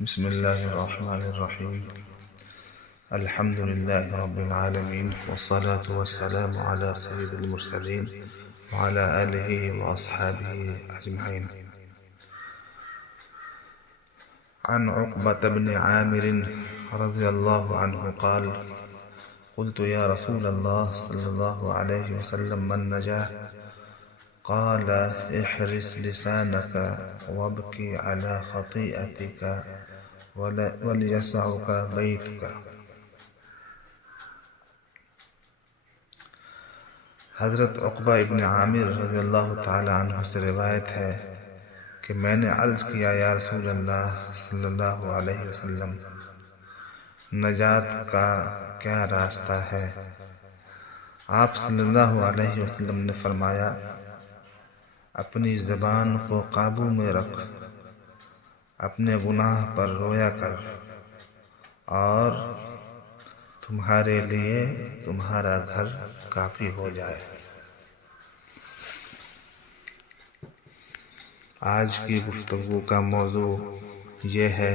بسم الله الرحمن الرحيم. الحمد لله رب العالمين، والصلاة والسلام على سيد المرسلين وعلى آله وأصحابه أجمعين. عن عقبة بن عامر رضي الله عنه قال: قلت يا رسول الله صلى الله عليه وسلم: من نجاه؟ قال: احرس لسانك وابكي على خطيئتك وليسعك بیتک. حضرت عقبہ ابن عامر رضی اللہ تعالی عنہ سے روایت ہے کہ میں نے عرض کیا: یا رسول اللہ صلی اللہ علیہ وسلم، نجات کا کیا راستہ ہے؟ آپ صلی اللہ علیہ وسلم نے فرمایا: اپنی زبان کو قابو میں رکھ، اپنے گناہ پر رویا کر، اور تمہارے لیے تمہارا گھر کافی ہو جائے. آج کی گفتگو کا موضوع یہ ہے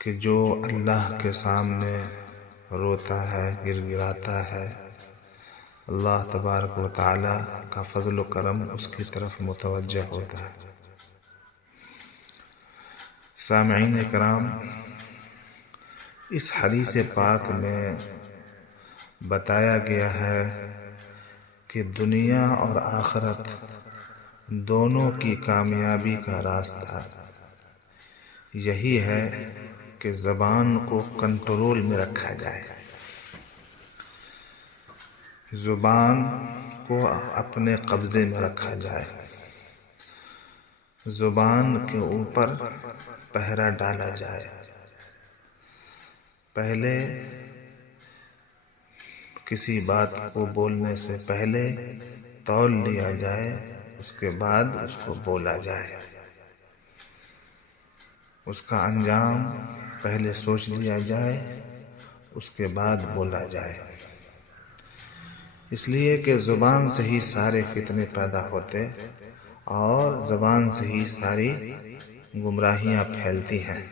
کہ جو اللہ کے سامنے روتا ہے، گر گراتا ہے، اللہ تبارک و تعالی کا فضل و کرم اس کی طرف متوجہ ہوتا ہے. سامعین کرام، اس حدیث پاک میں بتایا گیا ہے کہ دنیا اور آخرت دونوں کی کامیابی کا راستہ یہی ہے کہ زبان کو کنٹرول میں رکھا جائے، زبان کو اپنے قبضے میں رکھا جائے، زبان کے اوپر پہرا ڈالا جائے. پہلے کسی بات کو بولنے سے پہلے تول لیا جائے، اس کے بعد اس کو بولا جائے. اس کا انجام پہلے سوچ لیا جائے، اس کے بعد بولا جائے. اس لیے کہ زبان سے ہی سارے فتنے پیدا ہوتے اور زبان سے ہی ساری گمراہیاں پھیلتی ہیں.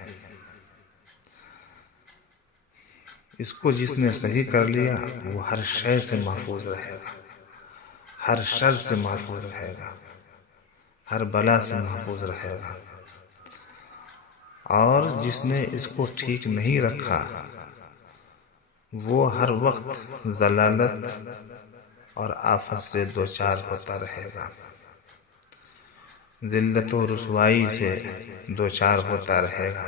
اس کو جس نے صحیح کر لیا وہ ہر شے سے محفوظ رہے گا، ہر شر سے محفوظ رہے گا، ہر بلا سے محفوظ رہے گا. اور جس نے اس کو ٹھیک نہیں رکھا وہ ہر وقت ضلالت اور آفت سے دوچار ہوتا رہے گا، ذلت و رسوائی سے دوچار ہوتا رہے گا.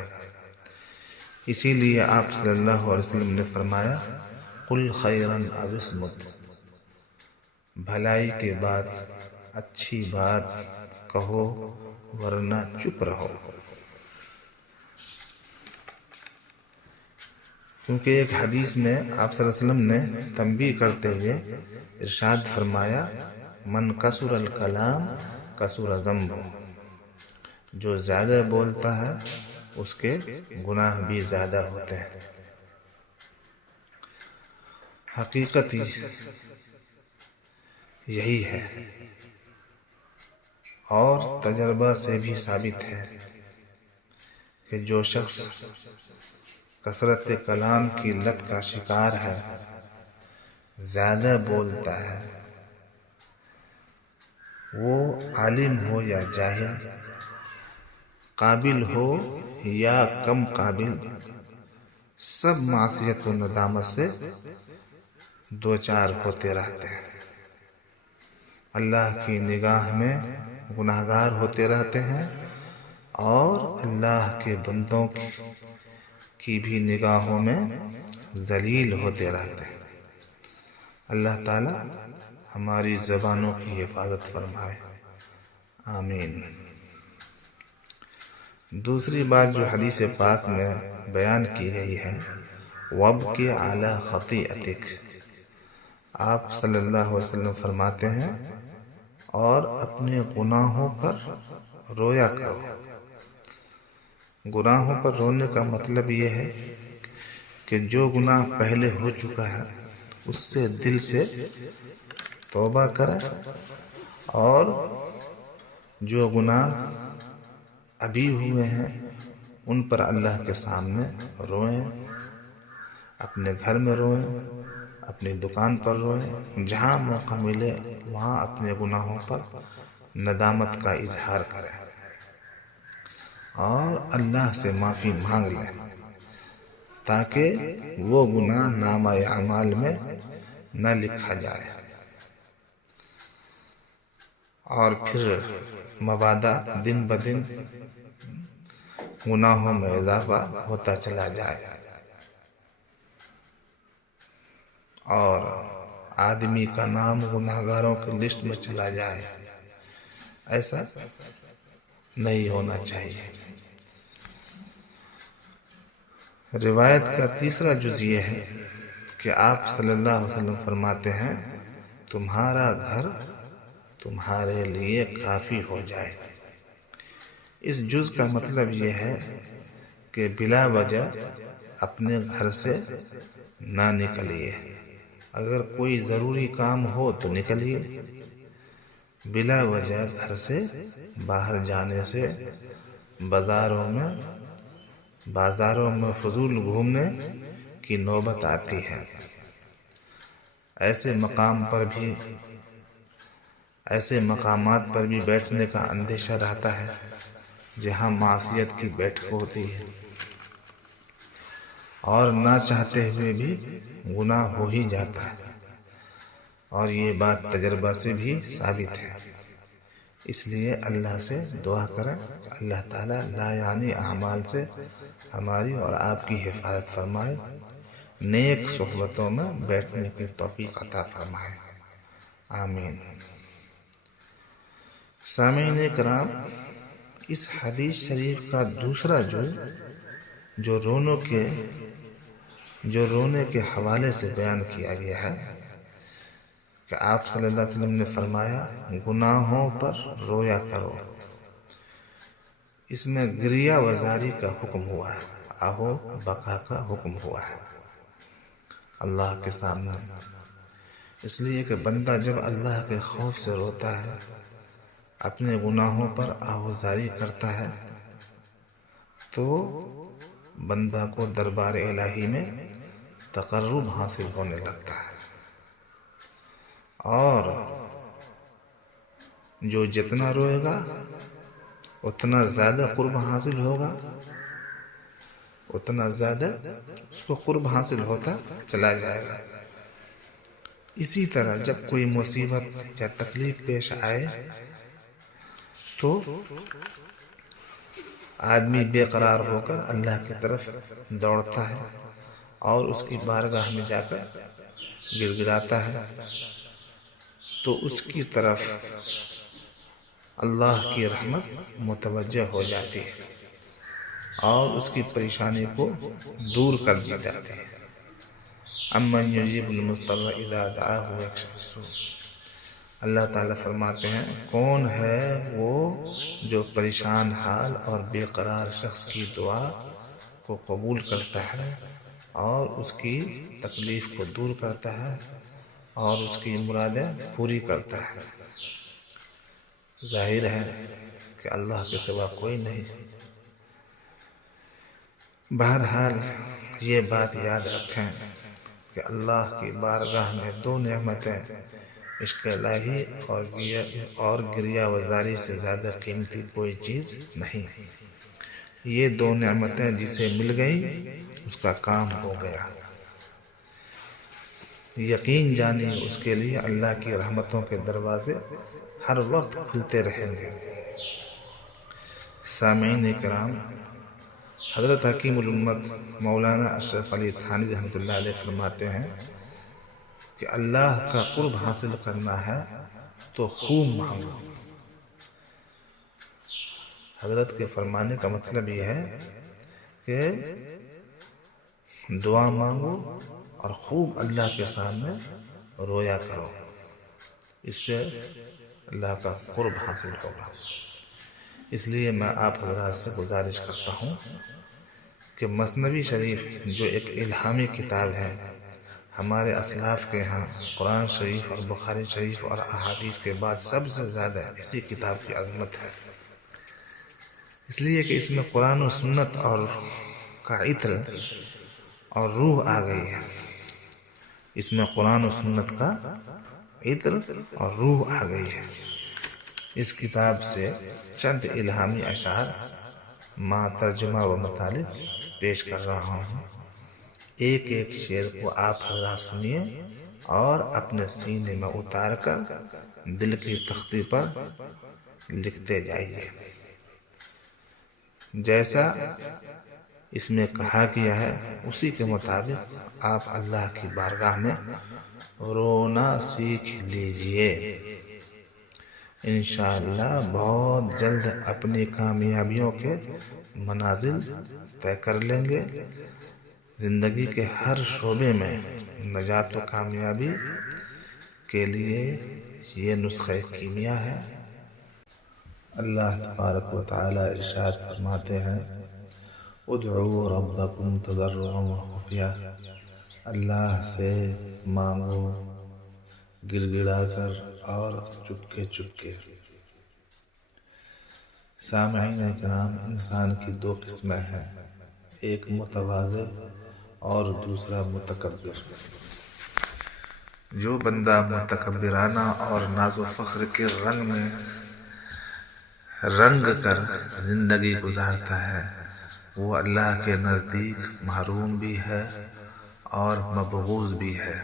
اسی لیے آپ صلی اللہ علیہ وسلم نے فرمایا: قل خیرا او اصمت، بھلائی کے بعد اچھی بات کہو ورنہ چپ رہو. کیونکہ ایک حدیث میں آپ صلی اللہ علیہ وسلم نے تنبیہ کرتے ہوئے ارشاد فرمایا: من کثر الکلام کثر ذنبہ، جو زیادہ بولتا ہے اس کے گناہ بھی زیادہ ہوتے ہیں. حقیقت یہی ہے، اور تجربہ سے بھی ثابت ہے کہ جو شخص کثرت کلام کی لت کا شکار ہے، زیادہ بولتا ہے، وہ عالم ہو یا جاہل، قابل ہو یا کم قابل، سب معصیت و ندامت سے دوچار ہوتے رہتے ہیں. اللہ کی نگاہ میں گناہگار ہوتے رہتے ہیں اور اللہ کے بندوں کی بھی نگاہوں میں ذلیل ہوتے رہتے ہیں. اللہ تعالی ہماری زبانوں کی حفاظت فرمائے، آمین. دوسری بات جو حدیث پاک میں بیان کی گئی ہے: وَابْكِ عَلَى خَطِيئَتِكَ، آپ صلی اللہ علیہ وسلم فرماتے ہیں اور اپنے گناہوں پر رویا کرو. گناہوں پر رونے کا مطلب یہ ہے کہ جو گناہ پہلے ہو چکا ہے اس سے دل سے توبہ کرے، اور جو گناہ ابھی ہوئے ہیں ان پر اللہ کے سامنے روئیں، اپنے گھر میں روئیں، اپنی دکان پر روئیں، جہاں موقع ملے وہاں اپنے گناہوں پر ندامت کا اظہار کریں اور اللہ سے معافی مانگ لیں تاکہ وہ گناہ نامہ اعمال میں نہ لکھا جائے اور پھر مبادا دن بدن گناہوں میں اضافہ ہوتا چلا جائے اور آدمی کا نام گناہگاروں کی لسٹ میں چلا جائے۔ ایسا نہیں ہونا چاہیے۔ روایت کا تیسرا جز یہ ہے کہ آپ صلی اللہ علیہ وسلم فرماتے ہیں تمہارا گھر تمہارے لیے کافی ہو جائے۔ اس جز کا مطلب یہ ہے کہ بلا وجہ اپنے گھر سے نہ نکلیے، اگر کوئی ضروری کام ہو تو نکلیے، بلا وجہ گھر سے باہر جانے سے بازاروں میں فضول گھومنے کی نوبت آتی ہے۔ ایسے مقامات پر بھی بیٹھنے کا اندیشہ رہتا ہے جہاں معصیت کی بیٹھک ہوتی ہے اور نہ چاہتے ہوئے بھی گناہ ہو ہی جاتا ہے، اور یہ بات تجربہ سے بھی ثابت ہے۔ اس لیے اللہ سے دعا کریں کہ اللہ تعالیٰ لایعنی اعمال سے ہماری اور آپ کی حفاظت فرمائے، نیک صحبتوں میں بیٹھنے کی توفیق عطا فرمائے، آمین۔ سامعین کرام، اس حدیث شریف کا دوسرا جو رونے کے حوالے سے بیان کیا گیا ہے کہ آپ صلی اللہ علیہ وسلم نے فرمایا گناہوں پر رویا کرو، اس میں گریہ وزاری کا حکم ہوا ہے، آہو بکا کا حکم ہوا ہے اللہ کے سامنے، اس لیے کہ بندہ جب اللہ کے خوف سے روتا ہے، اپنے گناہوں پر آہوزاری کرتا ہے، تو بندہ کو دربار الہی میں تقرب حاصل ہونے لگتا ہے، اور جو جتنا روئے گا اتنا زیادہ قرب حاصل ہوگا، اتنا زیادہ اس کو قرب حاصل ہوتا چلا جائے گا۔ اسی طرح جب کوئی مصیبت یا تکلیف پیش آئے تو آدمی بے قرار ہو کر اللہ کی طرف دوڑتا ہے اور اس کی بارگاہ میں جا کر گر گراتا ہے، تو اس کی طرف اللہ کی رحمت متوجہ ہو جاتی ہے اور اس کی پریشانی کو دور کر دی جاتی ہے۔ امن یجیب المضطر اذا دعاہ ویکشف السوء، اللہ تعالیٰ فرماتے ہیں کون ہے وہ جو پریشان حال اور بے قرار شخص کی دعا کو قبول کرتا ہے اور اس کی تکلیف کو دور کرتا ہے اور اس کی مرادیں پوری کرتا ہے۔ ظاہر ہے کہ اللہ کے سوا کوئی نہیں۔ بہرحال یہ بات یاد رکھیں کہ اللہ کی بارگاہ میں دو نعمتیں عشق الہی اور گریہ وزاری سے زیادہ قیمتی کوئی چیز نہیں۔ یہ دو نعمتیں جسے مل گئیں اس کا کام ہو گیا، یقین جانیے اس کے لیے اللہ کی رحمتوں کے دروازے ہر وقت کھلتے رہیں گے۔ سامعین کرام، حضرت حکیم الامت مولانا اشرف علی تھانوی رحمۃ اللہ علیہ فرماتے ہیں کہ اللہ کا قرب حاصل کرنا ہے تو خوب مانگو۔ حضرت کے فرمانے کا مطلب یہ ہے کہ دعا مانگو اور خوب اللہ کے سامنے رویا کرو، اس سے اللہ کا قرب حاصل ہوگا۔ اس لیے میں آپ حضرات سے گزارش کرتا ہوں کہ مثنوی شریف جو ایک الہامی کتاب ہے، ہمارے اسلاف کے ہاں قرآن شریف اور بخاری شریف اور احادیث کے بعد سب سے زیادہ اسی کتاب کی عظمت ہے۔ اس لیے کہ اس میں قرآن و سنت اور کا عطر اور روح آ گئی ہے. اس میں قرآن و سنت کا عطر اور روح آ گئی ہے. اس کتاب سے چند الہامی اشعار مع ترجمہ و مطالب پیش کر رہا ہوں. ایک ایک شعر کو آپ حضرات سنیے اور اپنے سینے میں اتار کر دل کی تختی پر لکھتے جائیے. جیسا اس میں کہا گیا ہے اسی کے مطابق آپ اللہ کی بارگاہ میں رونا سیکھ لیجئے. انشاءاللہ بہت جلد اپنی کامیابیوں کے منازل طے کر لیں گے. زندگی کے ہر شعبے میں نجات و کامیابی کے لیے یہ نسخہ کیمیا ہے. اللہ تبارک و تعالی ارشاد فرماتے ہیں ادعوا ربکم تضرعا وخفیا. اللہ سے مانگو گڑ گڑا کر اور چپکے چپکے. سامعین کرام، انسان کی دو قسمیں ہیں، ایک متواضع اور دوسرا متکبر. جو بندہ متکبرانہ اور ناز و فخر کے رنگ میں رنگ کر زندگی گزارتا ہے وہ اللہ کے نزدیک محروم بھی ہے اور مبغوض بھی ہے،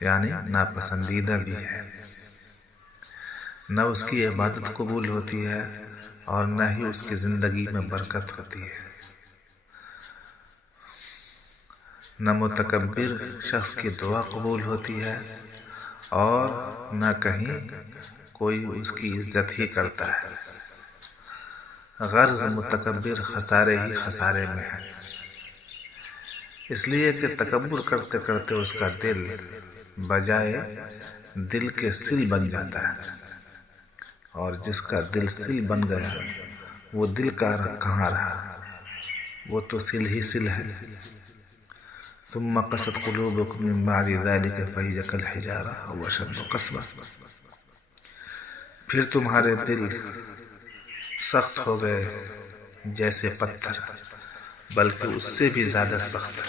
یعنی ناپسندیدہ بھی ہے. نہ اس کی عبادت قبول ہوتی ہے اور نہ ہی اس کی زندگی میں برکت ہوتی ہے. نہ متکبر شخص کی دعا قبول ہوتی ہے اور نہ کہیں کوئی اس کی عزت ہی کرتا ہے. غرض متکبر خسارے ہی خسارے میں ہے، اس لیے کہ تکبر کرتے کرتے اس کا دل بجائے دل کے سل بن جاتا ہے، اور جس کا دل سل بن گیا وہ دل کا کہاں رہا، وہ تو سل ہی سل ہے. ثم قست قلوبكم من بعد ذلك فهي كالحجارة أو أشد قسوة. پھر تمہارے دل سخت ہو گئے جیسے پتھر، بلکہ اس سے بھی زیادہ سخت.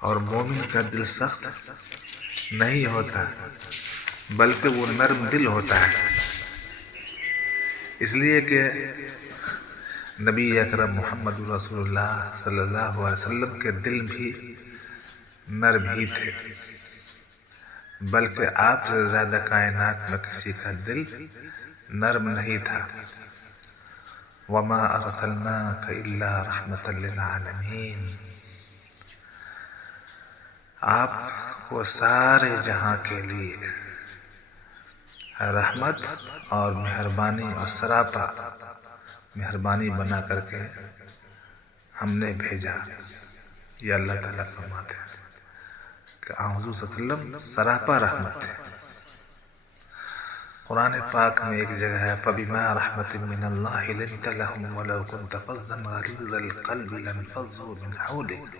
اور مومن کا دل سخت نہیں ہوتا بلکہ وہ نرم دل ہوتا ہے، اس لیے کہ نبی اکرم محمد رسول اللہ صلی اللہ علیہ وسلم کے دل بھی نرم ہی تھے، بلکہ آپ سے زیادہ کائنات میں کسی کا دل نرم نہیں تھا. وما ارسلناک الا رحمتا للعالمین. آپ کو سارے جہاں کے لیے رحمت اور مہربانی اور سراپا مہربانی بنا کر کے ہم نے بھیجا. یہ اللہ تعالیٰ فرماتے ہیں کہ حضور صلی اللہ علیہ وسلم سراپا رحمت ہے. قرآن پاک میں ایک جگہ ہے فَبِمَا رَحْمَةٍ مِّنَ اللَّهِ لِنْتَ لَهُمْ وَلَوْ كُنْتَ فَظًّا غَلِيظَ الْقَلْبِ لَانفَضُّوا مِنْ حَوْلِكَ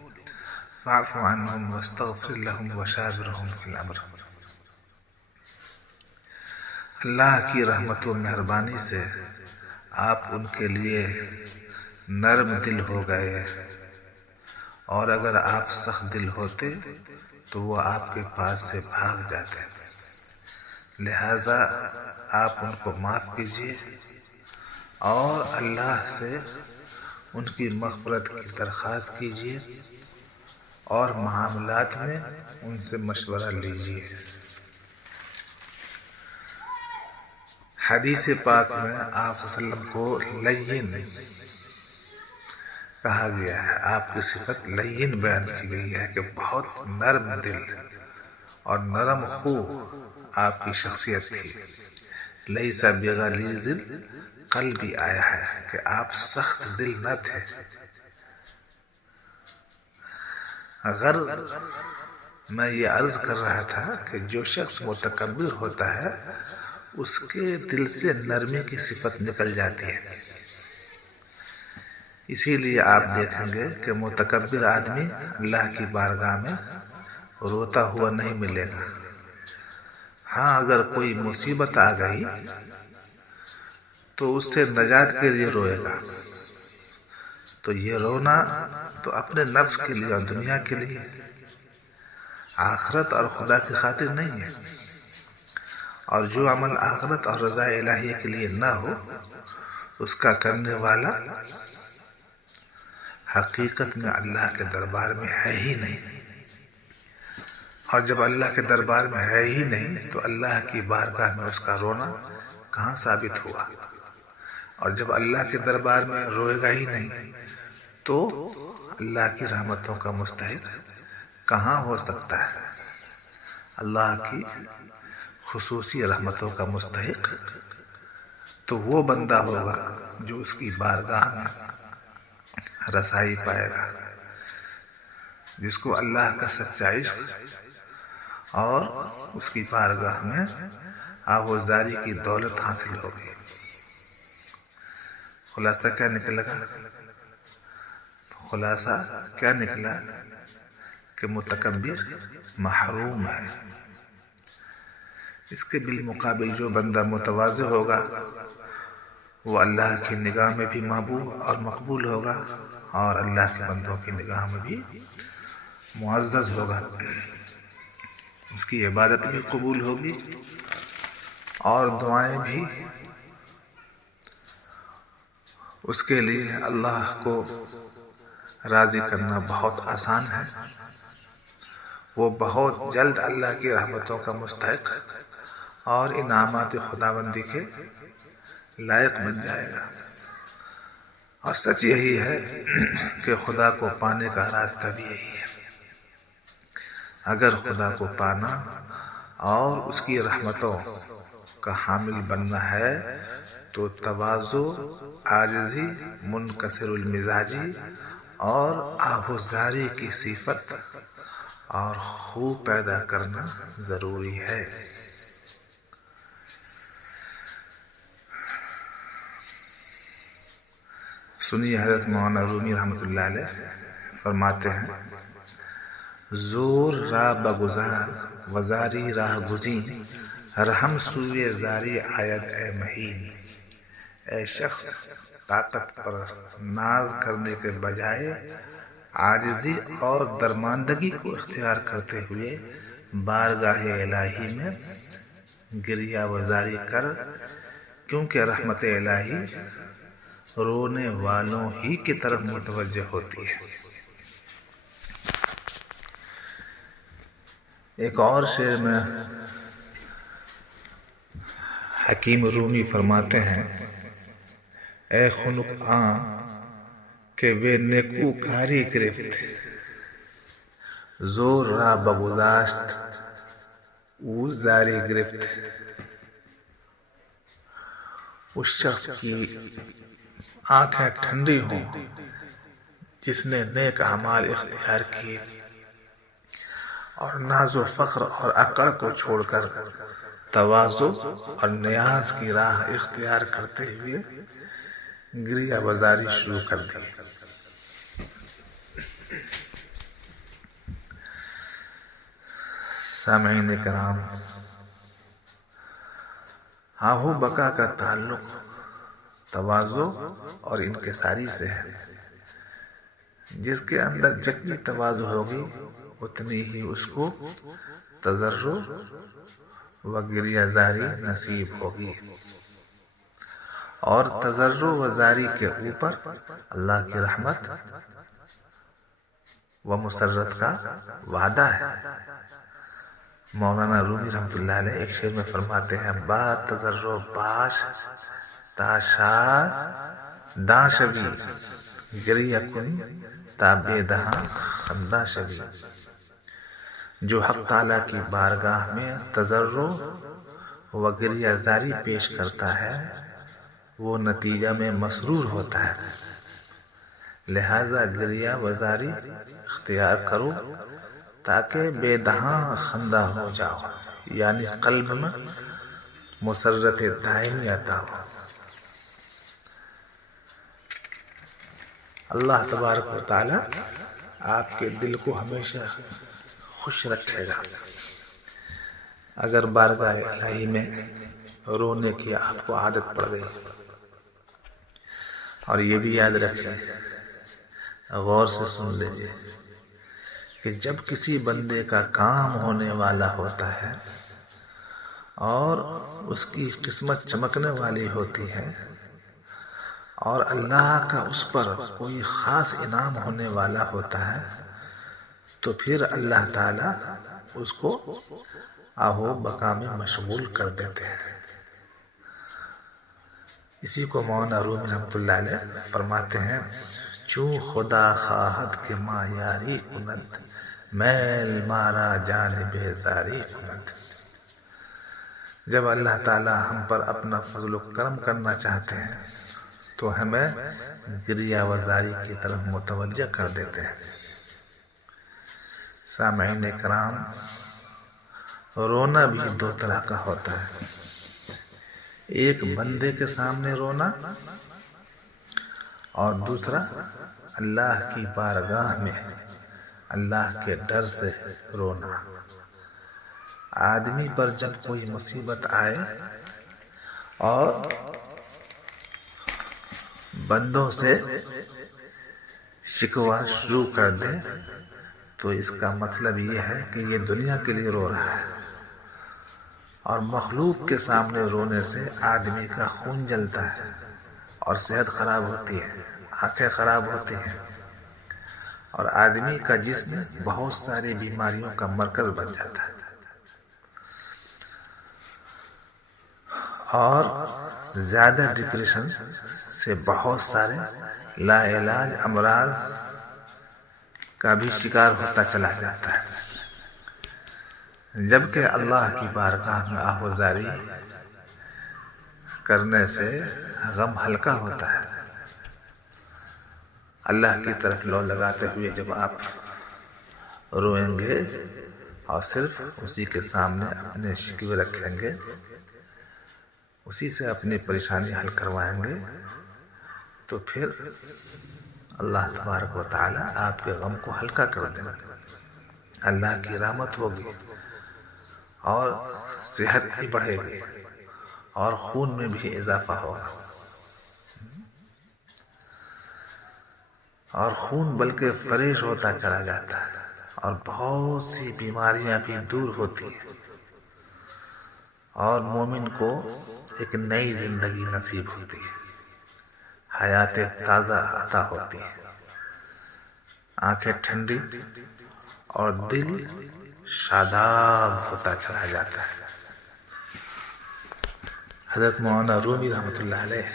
فَاعْفُ عَنْهُمْ وَاسْتَغْفِرْ لَهُمْ وَشَاوِرْهُمْ فِي الْأَمْرِ. اللہ کی رحمت و مہربانی سے آپ ان کے لیے نرم دل ہو گئے، اور اگر آپ سخت دل ہوتے تو وہ آپ کے پاس سے بھاگ جاتے. لہذا آپ ان کو معاف کیجیے اور اللہ سے ان کی مغفرت کی درخواست کیجیے اور معاملات میں ان سے مشورہ لیجیے. حدیث پاک میں آپ صلی اللہ علیہ وسلم کو لین کہا گیا ہے. آپ کی صفت لین بیان کی گئی ہے کہ بہت نرم دل اور نرم خو آپ کی شخصیت تھی. لیس بغلیظ القلب آیا ہے کہ آپ سخت دل نہ تھے. غرض میں یہ عرض کر رہا تھا کہ جو شخص متکبر ہوتا ہے اس کے دل سے نرمی کی صفت نکل جاتی ہے. اسی لیے آپ دیکھیں گے کہ متکبر آدمی اللہ کی بارگاہ میں روتا ہوا نہیں ملے گا. ہاں اگر کوئی مصیبت آ گئی تو اس سے نجات کے لیے روئے گا، تو یہ رونا تو اپنے نفس کے لیے اور دنیا کے لیے، آخرت اور خدا کی خاطر نہیں ہے۔ اور جو عمل آخرت اور رضا الہی کے لیے نہ ہو اس کا کرنے والا حقیقت میں اللہ کے دربار میں ہے ہی نہیں، اور جب اللہ کے دربار میں ہے ہی نہیں تو اللہ کی بارگاہ میں اس کا رونا کہاں ثابت ہوا؟ اور جب اللہ کے دربار میں روئے گا ہی نہیں تو اللہ کی رحمتوں کا مستحق کہاں ہو سکتا ہے؟ اللہ کی خصوصی رحمتوں کا مستحق تو وہ بندہ ہوگا جو اس کی بارگاہ میں رسائی پائے گا، جس کو اللہ کا سچا عشق اور اس کی بارگاہ میں آوازاری کی دولت حاصل ہوگی۔ خلاصہ کیا نکلا؟ خلاصہ کیا نکلا کہ متکبر محروم ہے۔ اس کے بالمقابل جو بندہ متواضع ہوگا وہ اللہ کی نگاہ میں بھی محبوب اور مقبول ہوگا، اور اللہ کے بندوں کی نگاہ میں بھی معزز ہوگا، اس کی عبادت بھی قبول ہوگی اور دعائیں بھی اس کے لیے اللہ کو راضی کرنا بہت آسان ہے۔ وہ بہت جلد اللہ کی رحمتوں کا مستحق اور انعامات خداوندی کے لائق بن جائے گا۔ اور سچ یہی ہے کہ خدا کو پانے کا راستہ بھی یہی ہے۔ اگر خدا کو پانا اور اس کی رحمتوں کا حامل بننا ہے تو تواضع، عاجزی، منکسر المزاجی اور آہوزاری کی صفت اور خوب پیدا کرنا ضروری ہے۔ سنیے حضرت مولانا رومی رحمۃ اللہ علیہ فرماتے ہیں: زور راہ بگزار وزاری راہ گزین، رحم سوئے زاری آید اے مہین۔ اے شخص، طاقت پر ناز کرنے کے بجائے عاجزی اور درماندگی کو اختیار کرتے ہوئے بارگاہ الہی میں گریہ وزاری کر، کیونکہ رحمت الہی رونے والوں ہی کی طرف متوجہ ہوتی ہے۔ ایک اور شعر میں حکیم رومی فرماتے ہیں: اے خنک آں کہ وے نیکو کاری گرفت، زور را بگذاشت او زاری گرفت۔ اس شخص کی آنکھیں ٹھنڈی ہوں جس نے نیک اعمال اختیار کیے اور ناز و فخر اور اکڑ کو چھوڑ کر تواضع اور نیاز کی راہ اختیار کرتے ہوئے گریہ وزاری شروع کر دی۔ سامعین کرام، آہو بقا کا تعلق تواضع اور انکساری سے ہے۔ جس کے اندر جتنی تواضع ہوگی اتنی ہی اس کو تضرع و گریہ زاری نصیب ہوگی، اور تضرع و زاری کے اوپر اللہ کی رحمت و مسرت کا وعدہ ہے۔ مولانا رومی رحمۃ اللہ علیہ ایک شعر میں فرماتے ہیں: با تضرع باش تا شاد داں شوی، گریہ کن تا بے دہاں خندہ شوی۔ جو حق تعالیٰ کی بارگاہ میں تضرع و گریہ زاری پیش کرتا ہے وہ نتیجہ میں مسرور ہوتا ہے، لہذا گریہ وزاری اختیار کرو تاکہ بے دہاں خندہ ہو جاؤ، یعنی قلب میں مسرت دائمی عطا ہو۔ اللہ تبارک و تعالی آپ کے دل کو ہمیشہ خوش رکھے گا۔ اگر بارگاہ الہی میں رونے کی آپ کو عادت پڑ گئی، اور یہ بھی یاد رکھیں، غور سے سن لیجیے کہ جب کسی بندے کا کام ہونے والا ہوتا ہے اور اس کی قسمت چمکنے والی ہوتی ہے اور اللہ کا اس پر کوئی خاص انعام ہونے والا ہوتا ہے، تو پھر اللہ تعالیٰ اس کو آہو بقا میں مشغول کر دیتے ہیں۔ اسی کو مولانا رومی رحمۃ اللہ علیہ فرماتے ہیں، چوں خدا خواہد کہ ما یاری کند، میل مارا جانب زاری کند۔ جب اللہ تعالیٰ ہم پر اپنا فضل و کرم کرنا چاہتے ہیں تو ہمیں گریہ وزاری کی طرف متوجہ کر دیتے ہیں۔ سامعین کرام، رونا بھی دو طرح کا ہوتا ہے، ایک بندے کے سامنے رونا اور دوسرا اللہ کی بارگاہ میں اللہ کے ڈر سے رونا۔ آدمی پر جب کوئی مصیبت آئے اور بندوں سے شکوہ شروع کر دے تو اس کا مطلب یہ ہے کہ یہ دنیا کے لیے رو رہا ہے، اور مخلوق کے سامنے رونے سے آدمی کا خون جلتا ہے اور صحت خراب ہوتی ہے، آنکھیں خراب ہوتی ہیں، اور آدمی کا جسم بہت ساری بیماریوں کا مرکز بن جاتا ہے، اور زیادہ ڈپریشن سے بہت سارے لا علاج امراض کا بھی شکار ہوتا چلا جاتا ہے۔ جبکہ اللہ کی بارگاہ میں آہوزاری کرنے سے غم ہلکا ہوتا ہے۔ اللہ کی طرف لو لگاتے ہوئے جب آپ روئیں گے اور صرف اسی کے سامنے اپنے شکوے رکھیں گے، اسی سے اپنی پریشانی حل کروائیں گے، تو پھر اللہ تبارک و تعالی آپ کے غم کو ہلکا کر دیں گے، اللہ کی رحمت ہوگی اور صحت بھی بڑھے گی اور خون میں بھی اضافہ ہوگا، اور خون بلکہ فریش ہوتا چلا جاتا ہے اور بہت سی بیماریاں بھی دور ہوتی ہیں، اور مومن کو ایک نئی زندگی نصیب ہوتی ہے، حیات تازہ عطا ہوتی ہے، آنکھیں ٹھنڈی اور دل شاداب ہوتا چلا جاتا ہے۔ حضرت مولانا رومی رحمۃ اللہ علیہ،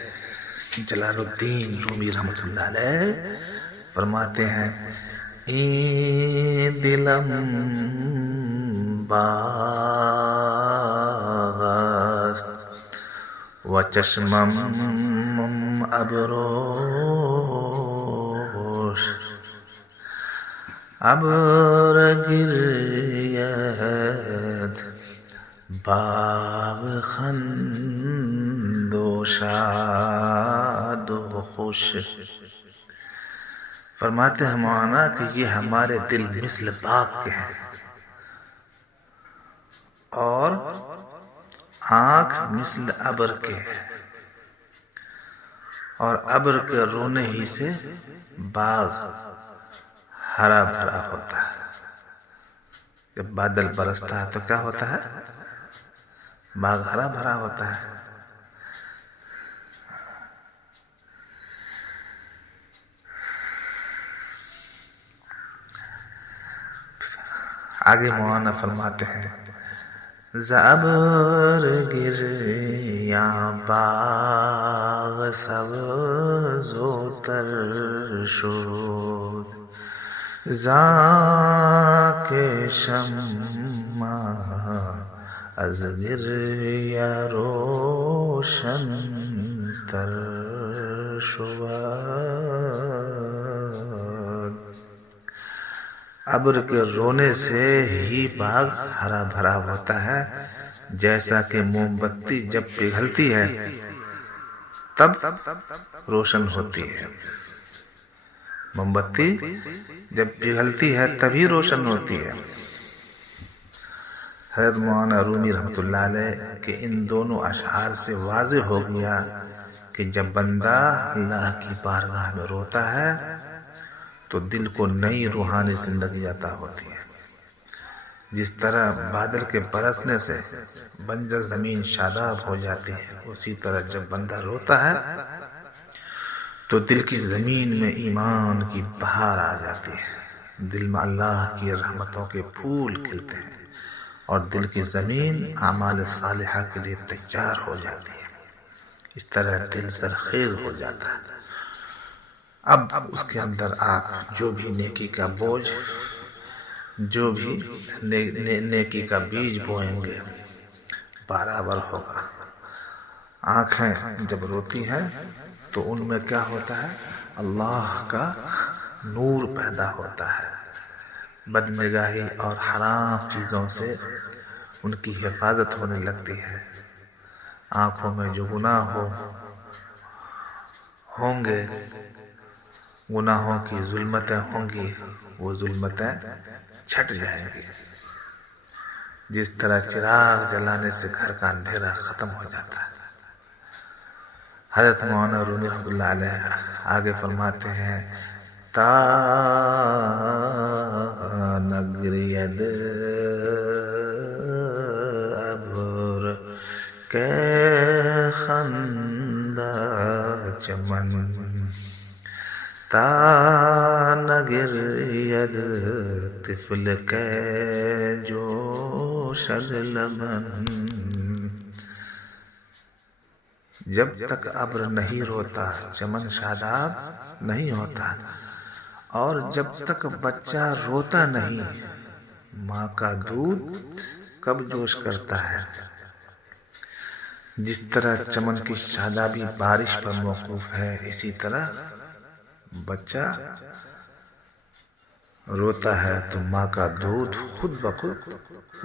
جلال الدین رومی رحمۃ اللہ علیہ فرماتے ہیں، این دلم باغ است و چشمم ابروش، ابر گرید باغ خند و شاد و خوش۔ فرماتے ہیں مولانا کہ یہ ہمارے دل مثل باغ کے ہیں، اور آنکھ مثل ابر کے ہے، اور ابر کے رونے ہی سے باغ ہرا بھرا ہوتا ہے۔ جب بادل برستا ہے تو کیا ہوتا ہے؟ باغ ہرا بھرا ہوتا ہے۔ آگے مولانا فرماتے ہیں، زابر گریاں باغ سبز و تر شد، زاکے شمع از گریہ روشن تر شد۔ ابر کے رونے سے ہی باغ ہرا بھرا ہوتا ہے، جیسا کہ موم بتی جب پگھلتی ہے تب روشن ہوتی ہے۔ موم بتی جب پگھلتی ہے تبھی روشن ہوتی ہے۔ حضرت مولانا رومی رحمۃ اللہ علیہ کہ ان دونوں اشعار سے واضح ہو گیا کہ جب بندہ اللہ کی بارگاہ میں روتا ہے تو دل کو نئی روحانی زندگی عطا ہوتی ہے. جس طرح بادل کے برسنے سے بنجر زمین شاداب ہو جاتی ہے، اسی طرح جب بندہ روتا ہے تو دل کی زمین میں ایمان کی بہار آ جاتی ہے، دل میں اللہ کی رحمتوں کے پھول کھلتے ہیں اور دل کی زمین اعمال صالحہ کے لیے تیار ہو جاتی ہے. اس طرح دل سرخیز ہو جاتا ہے. اب اس کے اندر آپ جو بھی نیکی کا بوجھ، جو بھی نیکی کا بیج بوئیں گے برابر ہوگا. آنکھیں جب روتی ہیں تو ان میں کیا ہوتا ہے؟ اللہ کا نور پیدا ہوتا ہے. بدنگاہی اور حرام چیزوں سے ان کی حفاظت ہونے لگتی ہے. آنکھوں میں جو گناہ ہوں گے، گناہوں کی ظلمتیں ہوں گی، وہ ظلمتیں چھٹ جائیں گی. جس طرح چراغ جلانے سے گھر کا اندھیرا ختم ہو جاتا ہے. حضرت مولانا رومی رحمۃ اللہ علیہ آگے فرماتے ہیں تا نگرید ابر کے خندہ چمن تا نگرید طفل کے جوشد لبن. جب تک ابر نہیں روتا چمن شاداب نہیں ہوتا، اور جب تک بچہ روتا نہیں ماں کا دودھ کب جوش کرتا ہے. جس طرح چمن کی شادابی بارش پر موقوف ہے، اسی طرح بچہ روتا ہے تو ماں کا دودھ خود بخود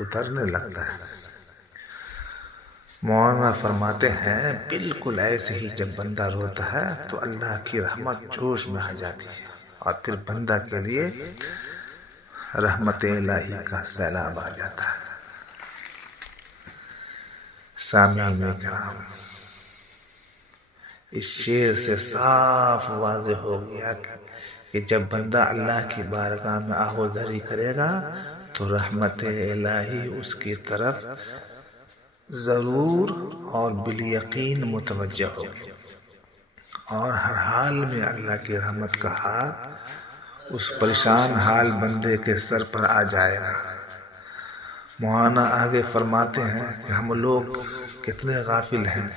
اترنے لگتا ہے. مولانا فرماتے ہیں بالکل ایسے ہی جب بندہ روتا ہے تو اللہ کی رحمت جوش میں آ جاتی ہے اور پھر بندہ کے لیے رحمت الہی کا سیلاب آ جاتا ہے. سامعین کرام، اس شعر سے صاف واضح ہو گیا کہ جب بندہ اللہ کی بارگاہ میں آہوزاری کرے گا تو رحمت الہی اس کی طرف ضرور اور بالیقین متوجہ ہوگی، اور ہر حال میں اللہ کی رحمت کا ہاتھ اس پریشان حال بندے کے سر پر آ جائے گا. مولانا آگے فرماتے ہیں کہ ہم لوگ کتنے غافل ہیں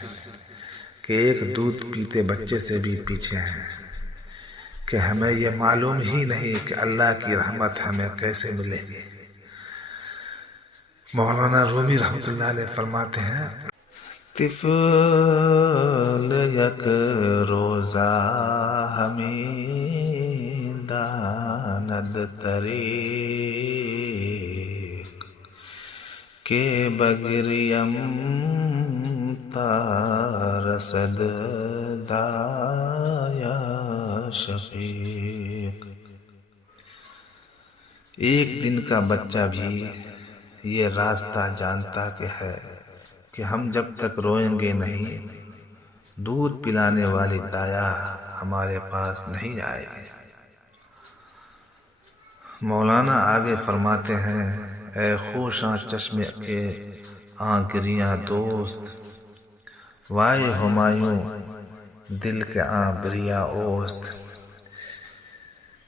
کہ ایک دودھ پیتے بچے سے بھی پیچھے ہیں کہ ہمیں یہ معلوم ہی نہیں کہ اللہ کی رحمت ہمیں کیسے ملے گی. مولانا رومی رحمۃ اللہ علیہ فرماتے ہیں طفل یک روزہ ہمیں داند طریق کے بگریم تارسد دایا شفیق. ایک دن کا بچہ بھی یہ راستہ جانتا کہ ہے کہ ہم جب تک روئیں گے نہیں دودھ پلانے والی دایا ہمارے پاس نہیں آئے گی. مولانا آگے فرماتے ہیں اے خوشاں چشمے کے گریاں دوست، وائے ہمایوں دل کے بریا اوست.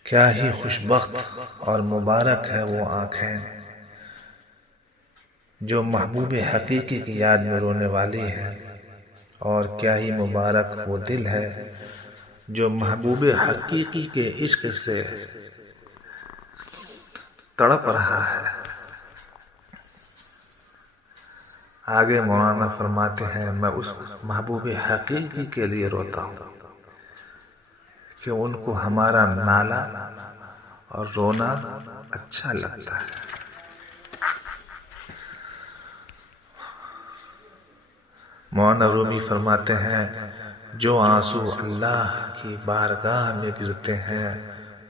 کیا ہی خوشبخت اور مبارک ہے وہ آنکھیں جو محبوب حقیقی کی یاد میں رونے والی ہے، اور کیا ہی مبارک وہ دل ہے جو محبوب حقیقی کے عشق سے تڑپ رہا ہے. آگے مولانا فرماتے ہیں میں اس محبوب حقیقی کے لیے روتا ہوں کہ ان کو ہمارا نالا اور رونا اچھا لگتا ہے. مولانا رومی فرماتے ہیں جو آنسو اللہ کی بارگاہ میں گرتے ہیں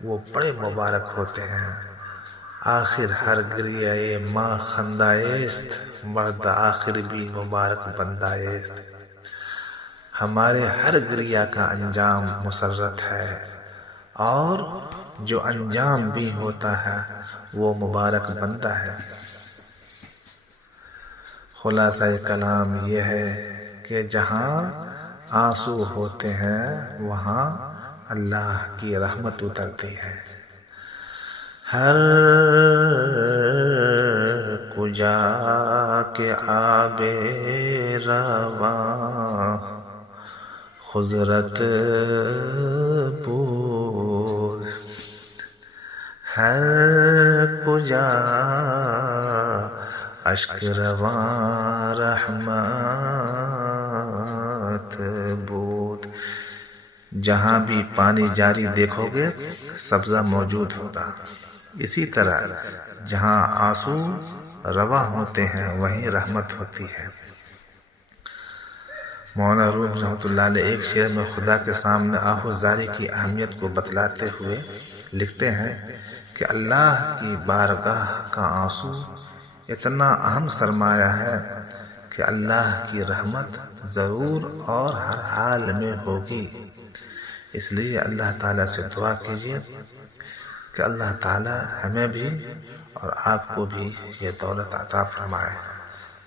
وہ بڑے مبارک ہوتے ہیں، آخر ہر گریہ ماں خندایست، مرد آخر بھی مبارک بندایست۔ ہمارے ہر گریہ کا انجام مسرت ہے، اور جو انجام بھی ہوتا ہے وہ مبارک بنتا ہے۔ خلاصہ کلام یہ ہے کہ جہاں آنسو ہوتے ہیں وہاں اللہ کی رحمت اترتی ہے۔ ہر کجا کے آب رواں خضرت بود، ہر کجا اشک رواں رحمت بود۔ جہاں بھی پانی جاری دیکھو گے سبزہ موجود ہوگا، اسی طرح جہاں آنسو رواں ہوتے ہیں وہیں رحمت ہوتی ہے۔ مولانا روم رحمۃ اللہ علیہ ایک شعر میں خدا کے سامنے آہوزاری کی اہمیت کو بتلاتے ہوئے لکھتے ہیں کہ اللہ کی بارگاہ کا آنسو اتنا اہم سرمایہ ہے کہ اللہ کی رحمت ضرور اور ہر حال میں ہوگی۔ اس لیے اللہ تعالیٰ سے دعا کیجیے کہ اللہ تعالیٰ ہمیں بھی اور آپ کو بھی یہ دولت عطا فرمائے،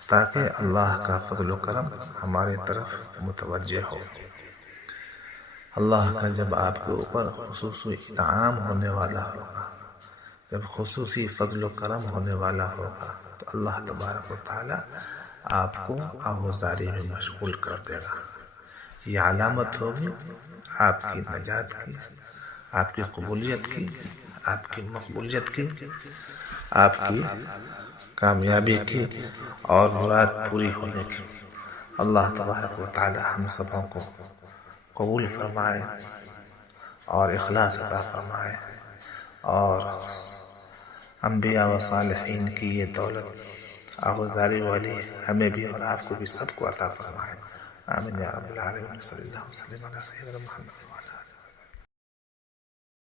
تاکہ اللہ کا فضل و کرم ہماری طرف متوجہ ہو۔ اللہ کا جب آپ کے اوپر خصوصی انعام ہونے والا ہوگا، جب خصوصی فضل و کرم ہونے والا ہوگا، تو اللہ تبارک و تعالیٰ آپ کو آہوزاری میں مشغول کر دے گا۔ یہ علامت ہوگی آپ کی نجات کی، آپ کی قبولیت کی، آپ کی مقبولیت کی، آپ کی کامیابی کی اور مراد پوری ہونے کی۔ اللہ تبارک و تعالی ہم سبوں کو قبول فرمائے اور اخلاص عطا فرمائے، اور انبیاء و صالحین کی یہ دولت آہوزاری والی ہمیں بھی اور آپ کو بھی سب کو عطا فرمائے۔ آمین یا رب العالمین۔ صلی اللہ وسلم علی سیدنا محمد۔